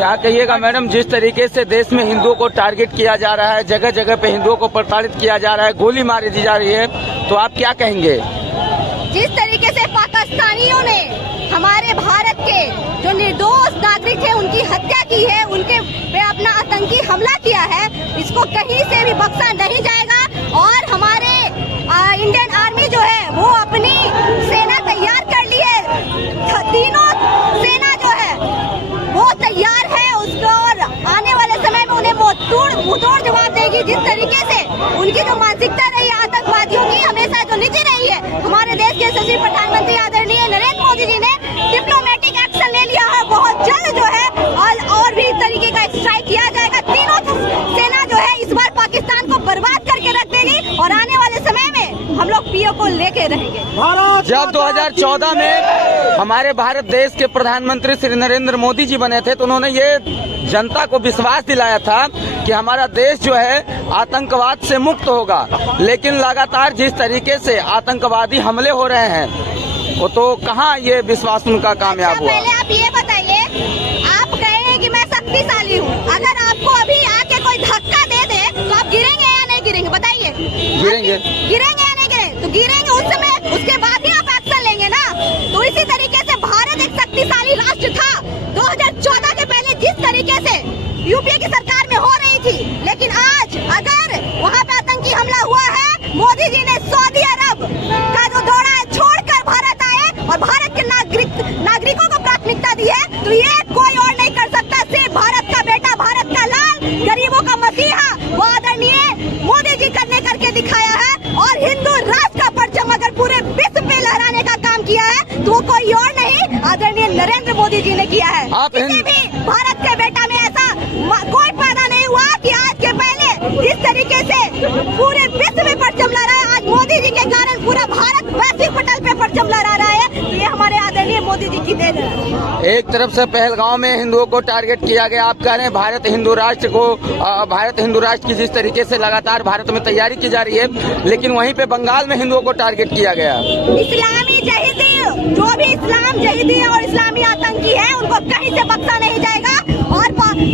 क्या कहिएगा मैडम, जिस तरीके से देश में हिंदुओं को टारगेट किया जा रहा है, जगह जगह पे हिंदुओं को प्रताड़ित किया जा रहा है, गोली मारी दी जा रही है, तो आप क्या कहेंगे? जिस तरीके से पाकिस्तानियों ने हमारे भारत के जो निर्दोष नागरिक थे उनकी हत्या की है, उनके पे अपना आतंकी हमला किया है, इसको कहीं से भी बख्शा नहीं जाएगा। और हमारे इंडियन आर्मी जो है वो अपनी सेना तैयार कर ली है, तीनों सेना जो है वो तैयार है उसको, और आने वाले समय में उन्हें मुंहतोड़ जवाब देगी। जिस तरीके से उनकी जो मानसिकता रही है आतंकवादियों की, हमेशा जो नीति रही है, हमारे देश के यशस्वी प्रधानमंत्री आदरणीय नरेंद्र मोदी जी ने डिप्लोमेटिक एक्शन ले लिया है। बहुत जल्द जो है और भी तरीके का स्ट्राइक किया जाएगा। तीनों सेना जो है इस बार पाकिस्तान को बर्बाद करके रख देगी और आने वाले समय में हम लोग पीओ को लेके रहेंगे। जब 2014 में हमारे भारत देश के प्रधानमंत्री श्री नरेंद्र मोदी जी बने थे तो उन्होंने ये जनता को विश्वास दिलाया था कि हमारा देश जो है आतंकवाद से मुक्त होगा, लेकिन लगातार जिस तरीके से आतंकवादी हमले हो रहे हैं वो तो कहाँ ये विश्वास उनका कामयाब हुआ। पहले आप ये बताइए, आप कहे हैं कि मैं शक्तिशाली हूँ, अगर आपको अभी आके कोई धक्का दे दे तो आप गिरेंगे या नहीं गिरेंगे? बताइए। गिरेंगे। गिरेंगे या नहीं गिरेंगे? तो गिरेंगे उस समय, उसके बाद ही आप एक्शन लेंगे ना। तो इसी तरीके से भारत एक शक्तिशाली राष्ट्र था 2014 के पहले, जिस तरीके से यूपीए की सरकार में हो रही थी, लेकिन आज अगर वहाँ पे आतंकी हमला हुआ है, मोदी जी ने सऊदी अरब का जो दौरा है छोड़कर भारत आए और भारत के नागरिकों को प्राथमिकता दी है, तो ये कोई और नहीं कर सकता, सिर्फ भारत का बेटा, भारत का लाल, गरीबों का मसीहा, वो आदरणीय मोदी जी करने करके दिखाया है। और हिंदू राष्ट्र का परचम अगर पूरे विश्व पे लहराने का काम किया है तो वो कोई और नहीं, आदरणीय नरेंद्र मोदी जी ने किया है। किसी भी भारत के बेटा में ऐसा कोई पैदा नहीं हुआ कि आज के पहले जिस तरीके से पूरे विश्व में परचम लहरा है, आज मोदी जी के कारण पूरा भारत वैश्विक पटल पे परचम लहरा रहा है। तो ये हमारे आदरणीय मोदी जी की देन है। एक तरफ से पहलगांव में हिंदुओं को टारगेट किया गया, आप कह रहे हैं भारत हिंदू राष्ट्र की जिस तरीके से लगातार भारत में तैयारी की जा रही है, लेकिन वहीं पे बंगाल में हिंदुओं को टारगेट किया गया। इस्लामी जहीदी, जो भी इस्लाम जहीदी और इस्लामी आतंकी है, उनको कहीं से बख्शा नहीं जाएगा। और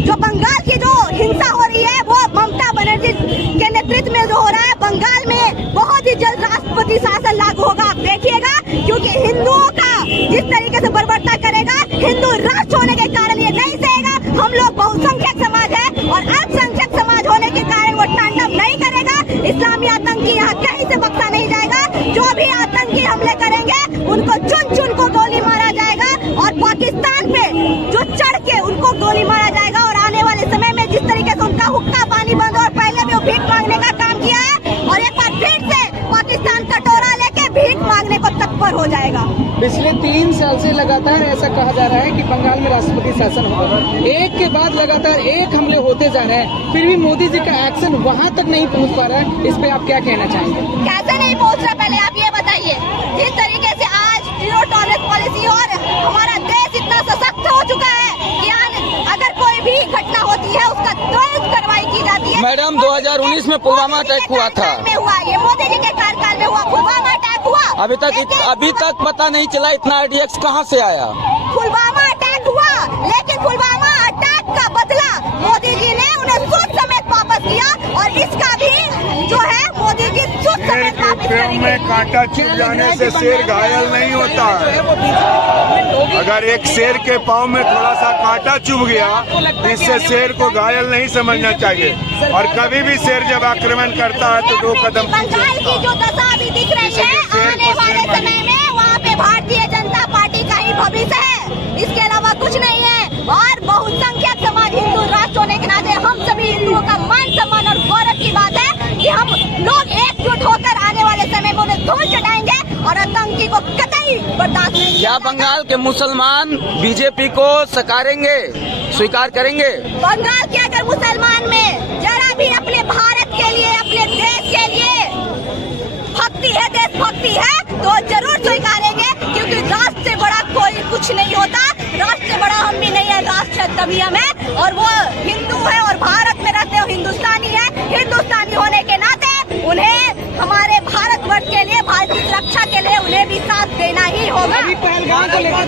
जो बंगाल की जो हिंसा हो रही है वो ममता बनर्जी के नेतृत्व में जो हो रहा है, बंगाल में बहुत ही जल्द राष्ट्रपति शासन लागू होगा, आप देखिएगा। क्योंकि हिंदुओं का जिस तरीके से बर्बरता करेगा, हिंदू राष्ट्र होने के कारण ये नहीं सहेगा। हम लोग बहुसंख्यक समाज है और अल्पसंख्यक समाज होने के कारण वो तांडव नहीं करेगा। इस्लामी आतंकी यहाँ कहीं से बख्शा नहीं जाएगा। जो भी आतंकी हमले करेंगे उनको चुन चुन को गोली मारा जाएगा और पाकिस्तान पे जो चढ़ के उनको गोली मारा जाएगा। और आने वाले समय में जिस तरीके से उनका हुक्का पानी बंद और पहले भी वो भीख मांगने का काम किया है, और एक बार फिर से पाकिस्तान कटोरा लेके भीख मांगने को तत्पर हो जाएगा। पिछले 3 साल से लगातार ऐसा कहा जा रहा है कि बंगाल में राष्ट्रपति शासन होगा, एक के बाद लगातार एक हमले होते जा रहे हैं, फिर भी मोदी जी का एक्शन वहाँ तक नहीं पहुँच पा रहा है। इस पे आप क्या कहना चाहेंगे? कैसे नहीं पहुँच रहा, पहले आप ये बताइए। जिस तरीके से आज जीरो टॉलरेंस पॉलिसी और हमारा देश इतना सशक्त हो चुका है कि अगर कोई भी घटना होती है उसका तुरंत कार्रवाई की जाती है। मैडम 2019 में पुलवामा अटैक हुआ था, ये मोदी जी के कार्यकाल में हुआ, पुलवामा अटैक हुआ। अभी तक पता नहीं चला इतना RDX कहाँ से आया। पुलवामा अटैक हुआ, लेकिन पुलवामा अटैक का बदला मोदी जी ने उन्हें सूद समेत वापस किया, और इसका भी जो है मोदी जी सूद समेत वापस करेंगे। में कांटा चुभ जाने से शेर घायल नहीं होता है। अगर एक शेर के पाँव में थोड़ा सा कांटा चुभ गया, इससे शेर को घायल नहीं समझना चाहिए। और कभी भी शेर जब आक्रमण करता है तो 2 कदम बंगाल की जो दशा अभी दिख रही है, आने वाले समय में वहाँ पे भारतीय जनता पार्टी का ही भविष्य है, इसके अलावा कुछ नहीं है। और बहुसंख्यक समाज, हिंदू राष्ट्र होने के नाते हम सभी हिंदुओं का मान सम्मान और गौरव की बात है कि हम लोग एकजुट होकर आने वाले समय में उन्हें धूल चटाएंगे और आतंकी को कतई बर्दाश्त नहीं। क्या बंगाल के मुसलमान बीजेपी को सकारेंगे, स्वीकार करेंगे? बंगाल के अगर मुसलमान में जरा भी अपने भारत के लिए, अपने देश के लिए भक्ति है, देशभक्ति है, तो जरूर स्वीकारेंगे। क्योंकि राष्ट्र से बड़ा कोई कुछ नहीं होता, राष्ट्र से बड़ा हम भी नहीं है, राष्ट्र तभी हम है। और वो हिंदू है और भारत में रहते हो हिंदुस्तानी है। हिंदुस्तानी होने के नाते उन्हें हमारे भारतवर्ष के लिए, भारत की सुरक्षा के लिए उन्हें भी साथ देना ही होगा। अभी पहलगाम को लेकर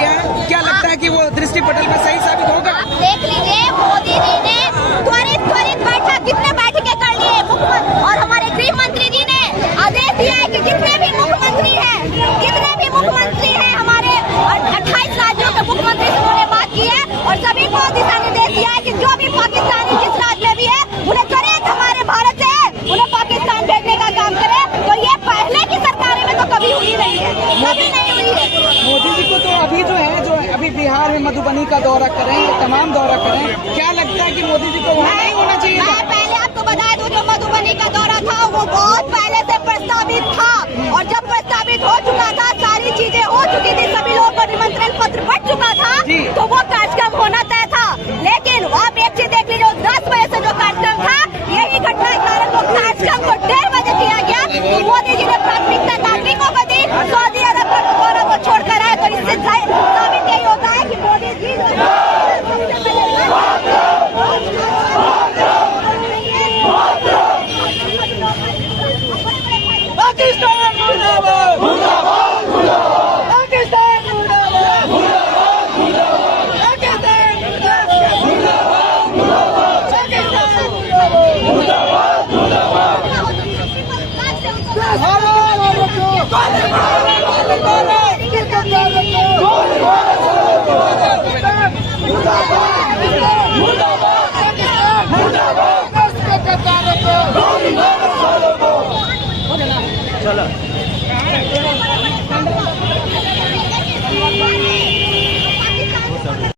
किया है, क्या लगता है कि वो दृष्टि पटल पे सही साबित होगा? आप देख लीजिए, मोदी जी ने त्वरित बैठक कितने बैठकें कर लिए और हमारे गृह मंत्री जी ने आदेश दिया है कि जितने भी मुख्यमंत्री हैं हमारे 28 राज्यों के मुख्यमंत्री से उन्होंने बात की है और सभी को दिशा निर्देश दिया है कि जो भी पाकिस्तानी जिस राज्य में भी है उन्हें तुरंत हमारे भारत से उन्हें पाकिस्तान भेजने का काम करे। तो ये पहले की सरकारें में तो कभी हुई नहीं है, कभी नहीं हुई है। मोदी जी को तो अभी जो अभी बिहार में मधुबनी का दौरा करें, ये तमाम दौरा करें, क्या लगता है कि मोदी जी को वहाँ नहीं होना चाहिए? मैं पहले आपको बता दूं, जो मधुबनी का दौरा था वो बहुत पहले से प्रस्तावित था और जब प्रस्तावित हो चुका था, सारी चीजें हो चुकी थी, सभी लोगों को निमंत्रण पत्र बढ़ चुका था, तो वो कार्यक्रम होना तय था। लेकिन आप एक चीज देख लीजिए, 10 बजे से जो कार्यक्रम था, यही घटना के कारण वो कार्यक्रम को 1:30 बजे किया गया। तो मोदी जी ने प्राथमिकता नागरिकों को दी, सऊदी अरब का दौरा को छोड़कर आए। तो इससे साबित यही होता है कि मोदी जी पाकिस्तान मुर्दाबाद।